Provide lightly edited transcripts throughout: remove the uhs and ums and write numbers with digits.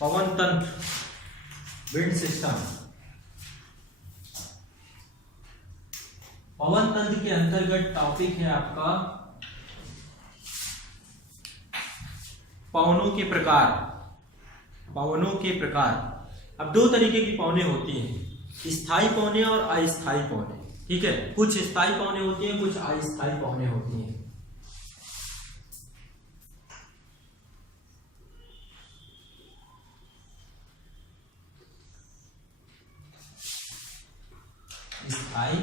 पवन तंत्र, wind system. पवन तंत्र के अंतर्गत टॉपिक है आपका पवनों के प्रकार। पवनों के प्रकार। अब दो तरीके की पवनें होती हैं, स्थायी पवनें और अस्थायी पवनें। ठीक है, कुछ स्थायी पवनें होती हैं, कुछ अस्थायी पवनें होती हैं। स्थायी,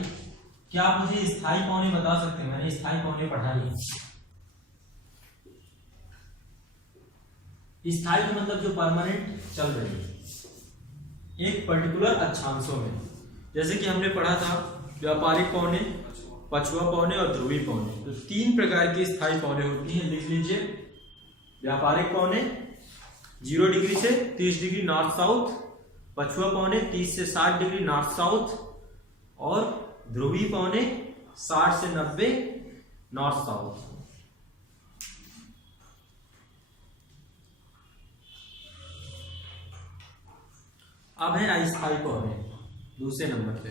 क्या आप मुझे स्थायी पवनें बता सकते हैं? मैंने स्थायी पवनें पढ़ाई है। स्थायी का मतलब जो परमानेंट चल रही है एक पर्टिकुलर अक्षांशों में। जैसे कि हमने पढ़ा था व्यापारिक पवनें, पछुआ पवनें और ध्रुवीय पवनें। तो तीन प्रकार की स्थायी पवनें होती हैं, लिख लीजिए। व्यापारिक पवनें 0 डिग्री से 30 डिग्री नॉर्थ साउथ, पछुआ पवनें 30 से 60 डिग्री नॉर्थ साउथ, और ध्रुवीय पवनें 60 से 90 नॉर्थ साउथ। अब है अस्थायी पवनें दूसरे नंबर पे।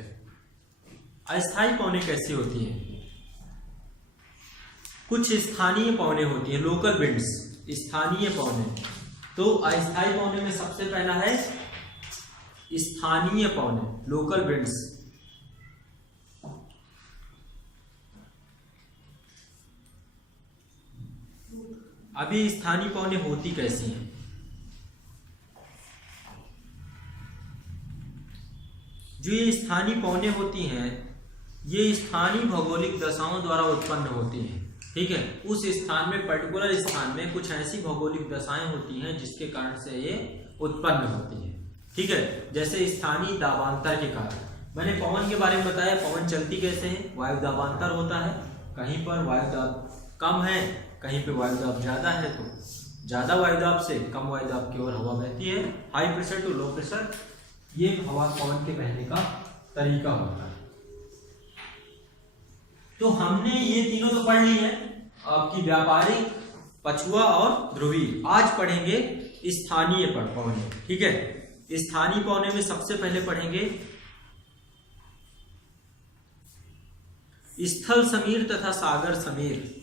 अस्थायी पवनें कैसी होती हैं? कुछ स्थानीय पवनें होती हैं, लोकल विंड्स, स्थानीय पवनें। तो अस्थायी पवनें में सबसे पहला है स्थानीय पवनें, लोकल विंड्स। अभी स्थानीय पवनें होती कैसी हैं? जो ये स्थानीय पवनें होती हैं, ये स्थानीय भौगोलिक दशाओं द्वारा उत्पन्न होती हैं। ठीक है, उस स्थान में, पर्टिकुलर स्थान में कुछ ऐसी भौगोलिक दशाएं होती हैं जिसके कारण से ये उत्पन्न होती हैं। ठीक है, जैसे स्थानीय दाबांतर के कारण। मैंने पवन के बारे में बताया, पवन चलती कैसे है? वायु दाबांतर होता है। कहीं पर वायु दाब कम है, कहीं पे वायु दाब ज्यादा है, तो ज्यादा वायु दाब से कम वायु दाब की ओर हवा बहती है। High pressure to low pressure, ये हवा पवन के बहने का तरीका होता है। तो हमने ये तीनों तो पढ़ ली है, आपकी व्यापारिक, पछुआ और ध्रुवीय। आज पढ़ेंगे स्थानीय पवनें। ठीक है, स्थानीय पवनें में सबसे पहले पढ़ेंगे स्थल समीर तथा सागर समीर।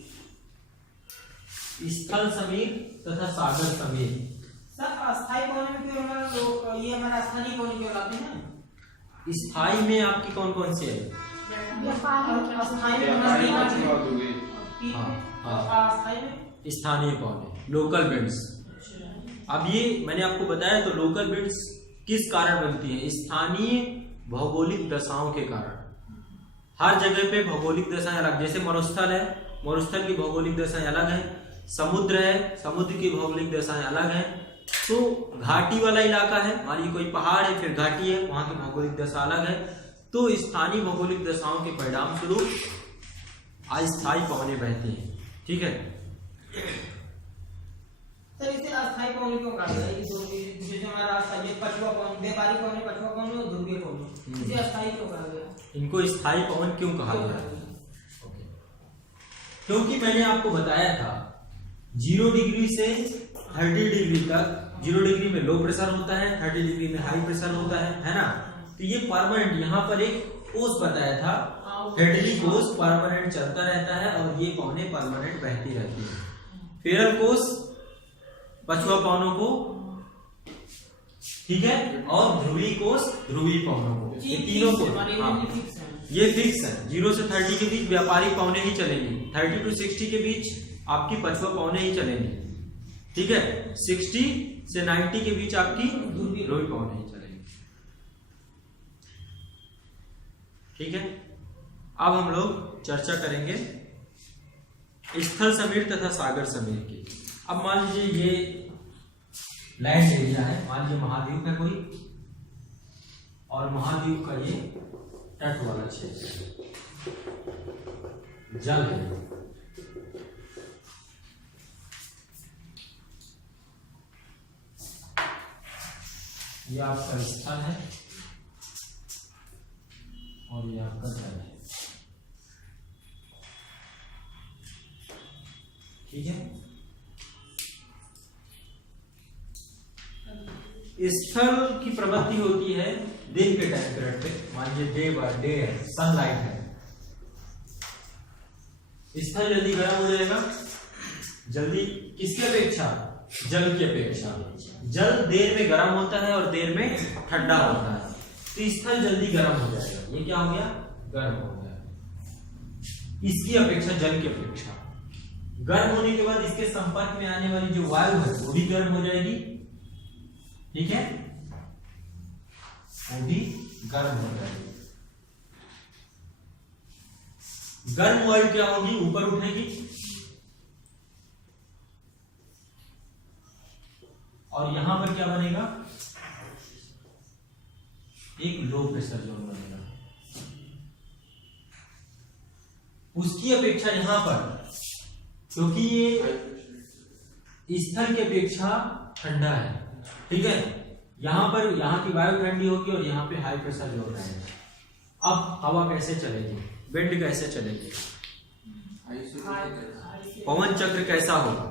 स्थल समीर तथा सागर समीर। सर अस्थायी पवनें में क्यों हमारा ये हमारा स्थानीय पवनें क्यों लाते हैं? स्थायी में आपकी कौन कौन सी है? स्थानीय पवनें, लोकल विंड्स। अब ये मैंने आपको बताया, तो लोकल विंड्स किस कारण बनती हैं? स्थानीय भौगोलिक दशाओं के कारण। हर जगह पे भौगोलिक दशाएं अलग, जैसे मरुस्थल है, मरुस्थल की भौगोलिक दशाएं अलग है। समुद्र है, समुद्र की भौगोलिक दशाएं अलग है। तो घाटी वाला इलाका है, मान लीजिए कोई पहाड़ है, फिर घाटी है, वहां की भौगोलिक दशा अलग है। तो स्थानीय भौगोलिक दशाओं के परिणाम स्वरूप अस्थायी पवनें बहती हैं। ठीक है, सर इसे अस्थायी पवनें क्यों कहा जाता है? जैसे हमारा अस्थायी पछुआ पवन, व्यापारिक पवनें, पछुआ पवन और ध्रुवीय पवन, इसे अस्थायी क्यों कहा गया? इनको स्थायी पवन क्यों कहा गया? क्योंकि मैंने आपको बताया था 0 डिग्री से 30 डिग्री तक, 0 डिग्री में लो प्रेशर होता है, 30 डिग्री में हाई प्रेशर होता है ना। तो ये परमानेंट, यहाँ पर एक कोस बताया था, हेडली कोस परमानेंट चलता रहता है और ये पवनें परमानेंट बहती रहती है। फेरल कोस पछुआ पवनों को, ठीक है, और ध्रुवीय कोस ध्रुवीय पवनों को, ये तीनों को। ये फिक्स है, 0 से 30 के बीच व्यापारिक पवनें ही चलेंगी, 30 to 60 के बीच आपकी पछुआ पवनें ही चलेंगी। ठीक है, 60 से 90 के बीच आपकी ध्रुवीय पवनें ही चलेंगी। ठीक है, अब हम लोग चर्चा करेंगे स्थल समीर तथा सागर समीर की। अब मान लीजिए ये लैंड एरिया है, मान लीजिए महाद्वीप है कोई, और महाद्वीप का ये तट वाला क्षेत्र जल है। ये आपका स्थल है और ये आपका जल है। ठीक है, स्थल की प्रवृत्ति होती है दिन के टाइम पीरियड पे, मान लीजिए डे है, सनलाइट है, स्थल जल्दी गर्म हो जाएगा, जल्दी किसकी अपेक्षा, जल की अपेक्षा। जल देर में गर्म होता है और देर में ठंडा होता है, तो स्थल जल्दी गर्म हो जाएगा। ये क्या हो गया, गर्म हो गया, इसकी अपेक्षा, जल की अपेक्षा। गर्म होने के बाद इसके संपर्क में आने वाली जो वायु है वो भी गर्म हो जाएगी, ठीक है, वो भी गर्म हो जाएगी। गर्म वायु क्या होगी, ऊपर उठेगी और यहां पर क्या बनेगा, एक लो प्रेशर जोन बनेगा। उसकी अपेक्षा यहां पर, क्योंकि ये स्थल की अपेक्षा ठंडा है, ठीक है, यहां पर यहाँ की वायु ठंडी होगी और यहाँ पे हाई प्रेशर जोन रहेगा। अब हवा कैसे चलेगी, विंड कैसे चलेगी, पवन चक्र कैसा होगा,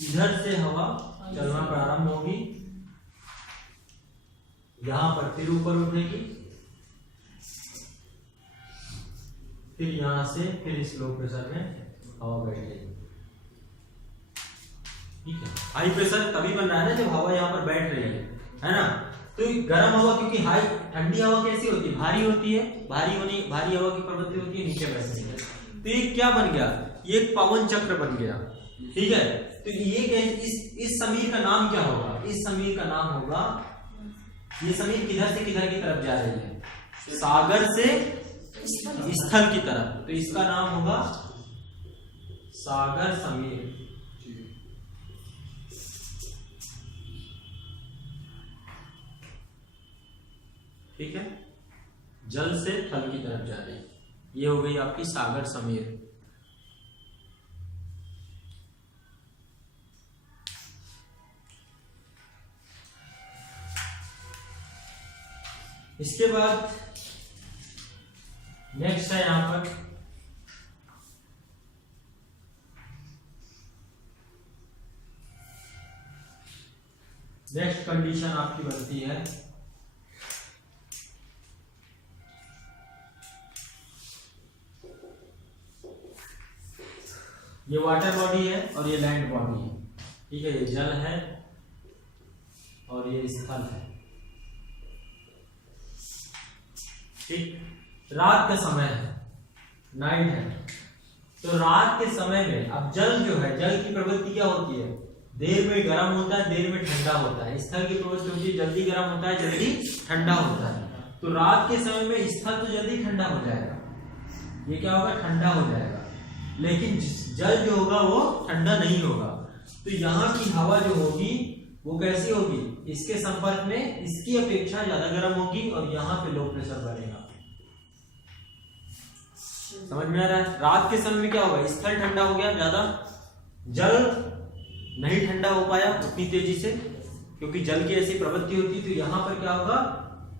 इधर से हवा चलना प्रारंभ होगी, यहां पर फिर ऊपर उठेगी, फिर यहां से फिर इस लो प्रेशर में हवा बैठेगी, ठीक है। हाई प्रेशर तभी बन रहा है ना जब हवा यहाँ पर बैठ रही है ना। तो गर्म हवा, क्योंकि हाई ठंडी हवा कैसी होती है, भारी होती है, भारी हवा की प्रवृत्ति होती है नीचे बैठने की, तो ये क्या बन गया, ये एक पवन चक्र बन गया, ठीक है। तो ये इस समीर का नाम क्या होगा, इस समीर का नाम होगा, ये समीर किधर से किधर की तरफ जा रही है, सागर से स्थल की तरफ, तो इसका नाम होगा सागर समीर, ठीक है, जल से थल की तरफ जा रही, ये हो गई आपकी सागर समीर। इसके बाद नेक्स्ट है यहां पर नेक्स्ट कंडीशन आपकी बनती है ये वाटर बॉडी है और ये लैंड बॉडी है, ठीक है, ये जल है और ये स्थल है, ठीक। रात का समय है, नाइट है, तो रात के समय में अब जल जो है, जल की प्रवृत्ति क्या होती है, देर में गर्म होता है, देर में ठंडा होता है। स्थल की प्रवृत्ति होती है जल्दी गर्म होता है, जल्दी ठंडा होता है। तो रात के समय में स्थल तो जल्दी ठंडा हो जाएगा, ये क्या होगा, ठंडा हो जाएगा, लेकिन जल जो होगा वो ठंडा नहीं होगा। तो यहाँ की हवा जो होगी वो कैसी होगी, इसके संपर्क में इसकी अपेक्षा ज्यादा गर्म होगी और यहाँ पे लो प्रेशर बनेगा। समझ में आ रहा है। रात के समय में क्या होगा, स्थल ठंडा हो गया ज्यादा, जल नहीं ठंडा हो पाया उतनी तेजी से, क्योंकि जल की ऐसी प्रवृत्ति होती है। तो यहाँ पर क्या होगा,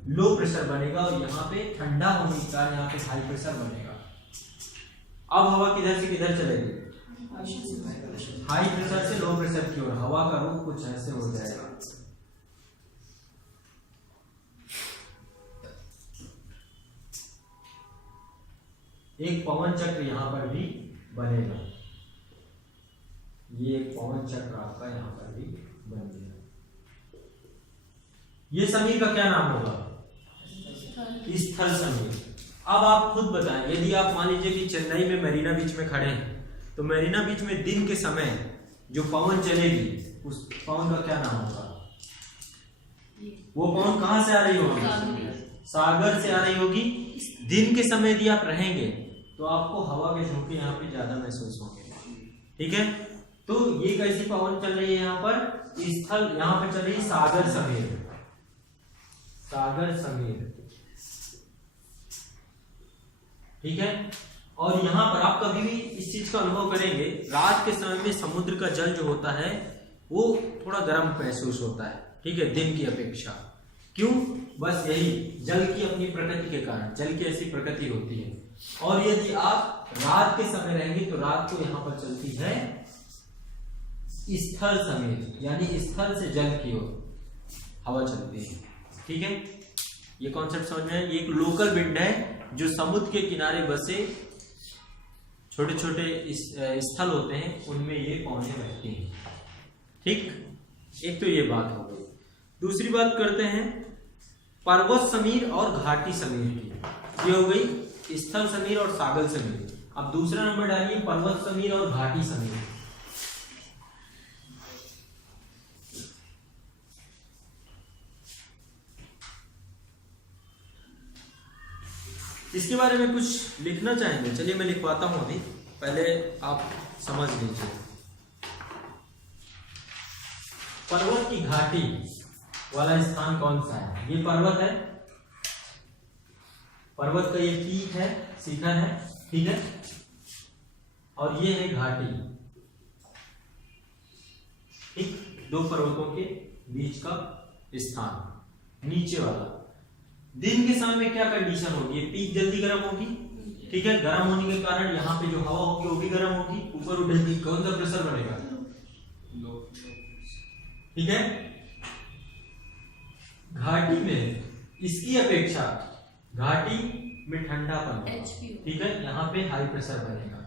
लो प्रेशर बनेगा और यहाँ पे ठंडा होने के कारण यहाँ पे हाई प्रेशर बनेगा। अब हवा किधर से किधर चलेगी, हाई प्रेशर से लो प्रेशर की ओर। हवा का रुख कुछ ऐसे हो जाएगा, एक पवन चक्र यहाँ पर भी बनेगा, ये एक पवन चक्र आपका यहाँ पर भी बन गया। ये समीर का क्या नाम होगा, स्थल समीर। अब आप खुद बताएं, यदि आप मान लीजिए कि चेन्नई में मरीना बीच में खड़े हैं, तो मरीना बीच में दिन के समय जो पवन चलेगी उस पवन का क्या नाम होगा, वो पवन कहां से आ रही होगी, सागर से आ रही होगी। दिन के समय यदि आप रहेंगे तो आपको हवा के झोंके यहाँ पे ज्यादा महसूस होंगे, ठीक है। तो ये कैसी पवन चल रही है यहाँ पर, स्थल यहाँ पे चल रही है सागर समीर, सागर समीर, ठीक है। और यहाँ पर आप कभी भी इस चीज का अनुभव करेंगे, रात के समय में समुद्र का जल जो होता है वो थोड़ा गर्म महसूस होता है, ठीक है, दिन की अपेक्षा। क्यों, बस यही जल की अपनी प्रकृति के कारण, जल की ऐसी प्रकृति होती है। और यदि आप रात के समय रहेंगे तो रात को यहाँ पर चलती है स्थल समीर, यानी स्थल से जल की ओर हवा चलती है। ठीक है, ये कॉन्सेप्ट समझ में है। ये एक लोकल विंड है जो समुद्र के किनारे बसे छोटे छोटे स्थल होते हैं, उनमें ये पौने बहती हैं। ठीक, एक तो ये बात हो गई। दूसरी बात करते हैं पर्वत समीर और घाटी समीर की। ये हो गई स्थल समीर और सागल समीर। अब दूसरा नंबर डालिए पर्वत समीर और घाटी समीर। इसके बारे में कुछ लिखना चाहेंगे? चलिए मैं लिखवाता हूं, अभी पहले आप समझ लीजिए। पर्वत की घाटी वाला स्थान कौन सा है? ये पर्वत है, पर्वत का ये पीक है, शिखर है, ठीक है, और ये है घाटी। ठीक, दो पर्वतों के बीच का स्थान नीचे वाला। दिन के समय में क्या कंडीशन होगी? ये पीक जल्दी गर्म होगी, ठीक है, गर्म होने के कारण यहाँ पे जो हवा होगी वो भी गर्म होगी, ऊपर उठेगी। कौन सा प्रेशर बनेगा? ठीक है, घाटी में इसकी अपेक्षा घाटी में ठंडापन, ठीक है, यहाँ पे हाई प्रेशर बनेगा,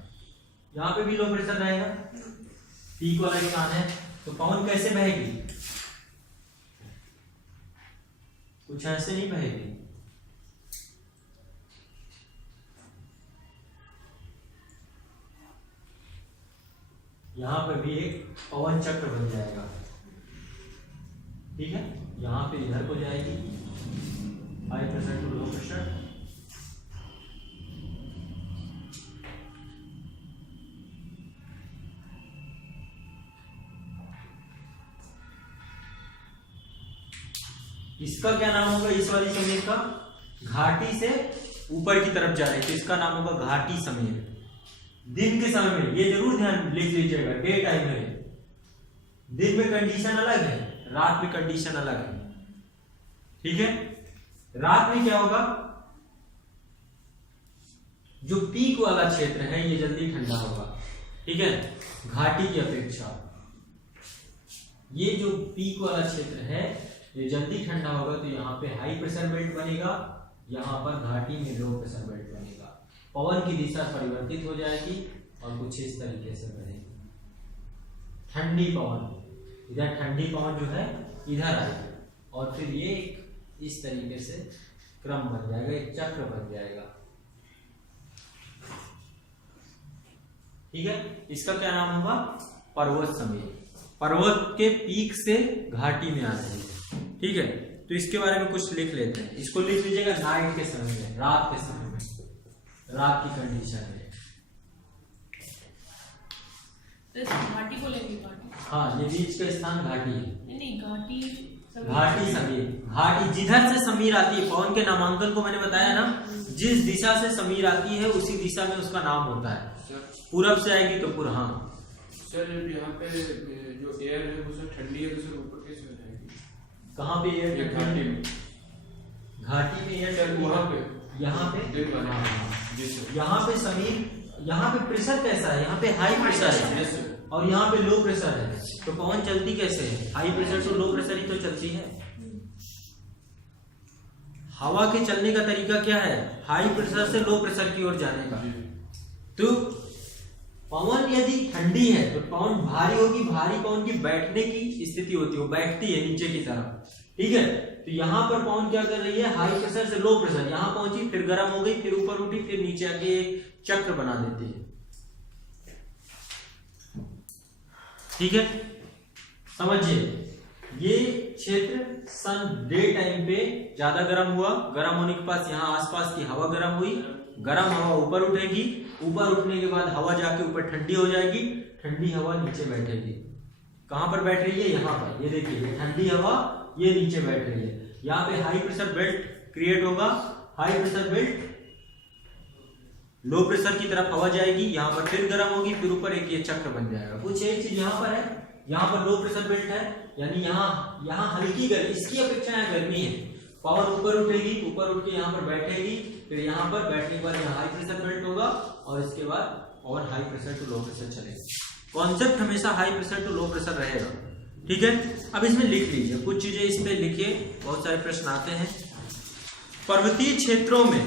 यहाँ पे भी लो प्रेशर रहेगा, पीक वाला स्थान है। तो पवन कैसे बहेगी? कुछ ऐसे नहीं बहेगी, यहां पे भी एक पवन चक्र बन जाएगा, ठीक है, यहां पे इधर को जाएगी high pressure to low pressure, इसका क्या नाम होगा? इस वाली समीर का घाटी से ऊपर की तरफ जा रही है तो इसका नाम होगा घाटी समीर। दिन के समय में ये जरूर ध्यान लिख लीजिएगा, डे टाइम में दिन में कंडीशन अलग है, रात में कंडीशन अलग है, ठीक है। रात में क्या होगा? जो पीक वाला क्षेत्र है ये जल्दी ठंडा होगा, ठीक है, घाटी की अपेक्षा। ये जो पीक वाला क्षेत्र है ये जल्दी ठंडा होगा, तो यहाँ पे हाई प्रेशर बेल्ट बनेगा, यहाँ पर घाटी में लो प्रेशर बेल्ट बनेगा। पवन की दिशा परिवर्तित हो जाएगी और कुछ इस तरीके से बनेगी। ठंडी पवन, इधर ठंडी पवन जो है इधर आएगी और फिर ये इस तरीके से क्रम बन जाएगा, एक चक्र बन जाएगा, ठीक है। इसका क्या नाम होगा? पर्वत समीर। पर्वत के पीक से घाटी में आ रही है, ठीक है। तो इसके बारे में कुछ लिख लेते हैं। इसको लिख लीजिएगा नाइट के समय में, रात के समय में, रात की कंडीशन में। घाटी को लेंगे, घाटी। हाँ, ये बीच का स्थान घाटी है। नहीं, घाटी घाटी समीर, घाटी जिधर से समीर आती है, पवन के नामांकन को मैंने बताया ना, जिस दिशा से समीर आती है उसी दिशा में उसका नाम होता है। पूरब से आएगी तो पूर्व। हाँ सर, यहाँ पे जो एयर है वो सर ठंडी है, तो सर ऊपर कैसे हो जाएगी? कहाँ पे एयर? घाटी में। घाटी में एयर सर वहाँ पे, यहाँ पे जी सर। यहाँ पे समीर, यहाँ पे प्रेशर कैसा है? यहाँ पे हाई प्रेशर है और यहाँ पे लो प्रेशर है, तो पवन चलती कैसे है? हाई प्रेशर से लो प्रेशर ही तो चलती है। हवा के चलने का तरीका क्या है? हाई प्रेशर से लो प्रेशर की ओर जाने का। तो पवन यदि ठंडी है तो पवन भारी होगी, भारी पवन की बैठने की स्थिति होती है, वो बैठती है नीचे की तरफ, ठीक है। तो यहाँ पर पवन क्या कर रही है? हाई प्रेशर से लो प्रेशर, यहाँ पहुंची, फिर गर्म हो गई, फिर ऊपर उठी, फिर नीचे आके चक्र बना देती है, ठीक है। समझिए, ये क्षेत्र सन डे टाइम पे ज्यादा गर्म हुआ, गर्म होने के पास यहाँ आसपास की हवा गर्म हुई, गर्म हवा ऊपर उठेगी, ऊपर उठने के बाद हवा जाके ऊपर ठंडी हो जाएगी, ठंडी हवा नीचे बैठेगी। कहां पर बैठ रही है? यहाँ पर, ये देखिए, ये ठंडी हवा ये नीचे बैठ रही है। यहाँ पे हाई प्रेशर बेल्ट क्रिएट होगा, high pressure belt, low pressure की तरफ हवा जाएगी, यहाँ पर फिर गर्म होगी, फिर ऊपर एक ये चक्र बन जाएगा। कुछ एक चीज यहाँ पर है, यहाँ पर लो प्रेशर बेल्ट है, यानी यहाँ हल्की गर्मी, इसकी अपेक्षा यहाँ गर्मी है। पावर ऊपर उठेगी, ऊपर उठ के यहाँ पर बैठेगी, फिर यहाँ पर बैठने के बाद यहाँ हाई प्रेशर बेल्ट होगा और इसके बाद और high pressure to low pressure चलेगा। कॉन्सेप्ट हमेशा high pressure to low pressure रहेगा। ठीक है, अब इसमें लिख लीजिए कुछ चीजें, इस पे लिखिए, बहुत सारे प्रश्न आते हैं। पर्वतीय क्षेत्रों में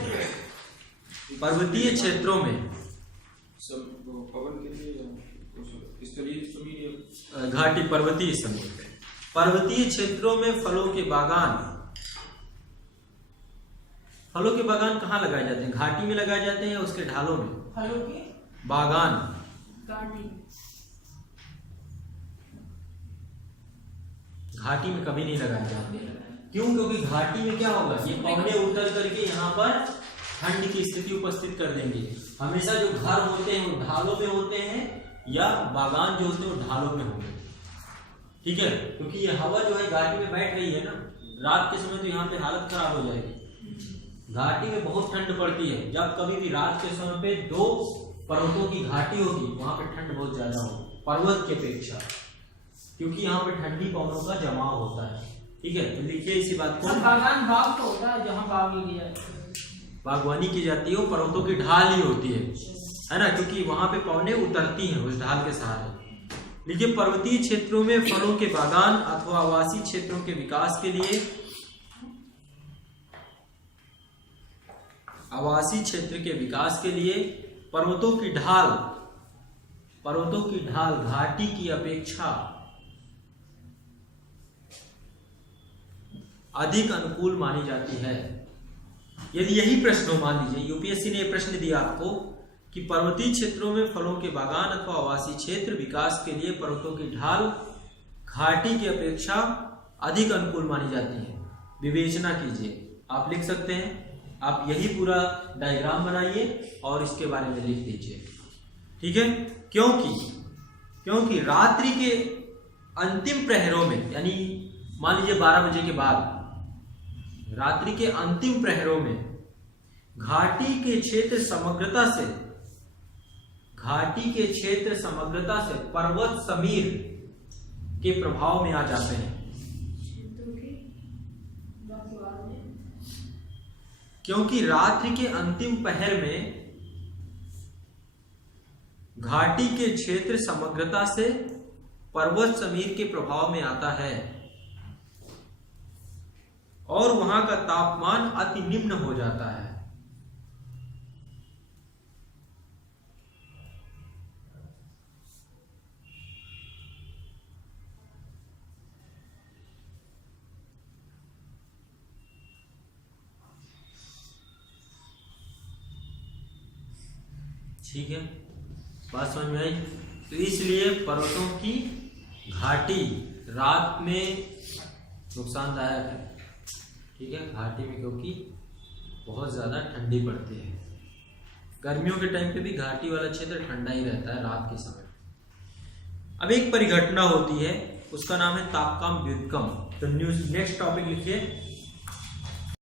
सब पवन के लिए स्थलीय समीर घाटी पर्वतीय समूह, पर्वतीय क्षेत्रों में फलों के बागान कहाँ लगाए जाते हैं? घाटी में लगाए जाते हैं या उसके ढालों में? फलों के बागान घाटी में कभी नहीं लगाए जाते हैं। क्यों? क्योंकि घाटी में क्या होगा, ये पौने उतर करके यहाँ पर ठंड की स्थिति उपस्थित कर देंगे। हमेशा जो घर होते हैं वो ढालों में होते हैं या बागान जो होते हैं वो ढालों में होंगे। ठीक है, क्योंकये हवा जो है घाटी में बैठ रही है ना, रात के समय तो यहाँ पे हालत खराब हो जाएगी। घाटी में बहुत ठंड पड़ती है। जब कभी भी रात के समय पे 2 पर्वतों की घाटी होगी, वहां पे ठंड बहुत ज्यादा होगी पर्वत की अपेक्षा, क्योंकि यहाँ पे ठंडी पवनों का जमाव होता है। ठीक है, तो लिखिए इसी बात को। बागान बाग तो होता है जहाँ बागवानी की जाती है, बागवानी की जाती है, वो पर्वतों की ढाल ही होती है ना, क्योंकि वहां पे पवनें उतरती हैं उस ढाल के सहारे। देखिए, पर्वतीय क्षेत्रों में फलों के बागान अथवा आवासीय क्षेत्रों के विकास के लिए, आवासीय क्षेत्र के विकास के लिए पर्वतों की ढाल घाटी की अपेक्षा अधिक अनुकूल मानी जाती है। यदि यही प्रश्न हो, मान लीजिए यूपीएससी ने यह प्रश्न दिया आपको कि पर्वतीय क्षेत्रों में फलों के बागान अथवा आवासीय क्षेत्र विकास के लिए पर्वतों की ढाल घाटी की अपेक्षा अधिक अनुकूल मानी जाती है, विवेचना कीजिए। आप लिख सकते हैं, आप यही पूरा डायग्राम बनाइए और इसके बारे में लिख दीजिए। ठीक है, क्योंकि रात्रि के अंतिम प्रहरों में, यानी मान लीजिए 12 बजे के बाद, रात्रि के अंतिम प्रहरों में घाटी के क्षेत्र समग्रता से पर्वत समीर के प्रभाव में आ जाते हैं। क्योंकि रात्रि के अंतिम पहर में घाटी के क्षेत्र समग्रता से पर्वत समीर के प्रभाव में आता है और वहां का तापमान अति निम्न हो जाता है। ठीक है, बात समझ में आई? तो इसलिए पर्वतों की घाटी रात में नुकसानदायक है। ठीक है, घाटी में क्योंकि बहुत ज़्यादा ठंडी पड़ती है। गर्मियों के टाइम पे भी घाटी वाला क्षेत्र ठंडा ही रहता है रात के समय। अब एक परिघटना होती है, उसका नाम है तापकम व्युत्कम। तो नेक्स्ट टॉपिक लिखिए,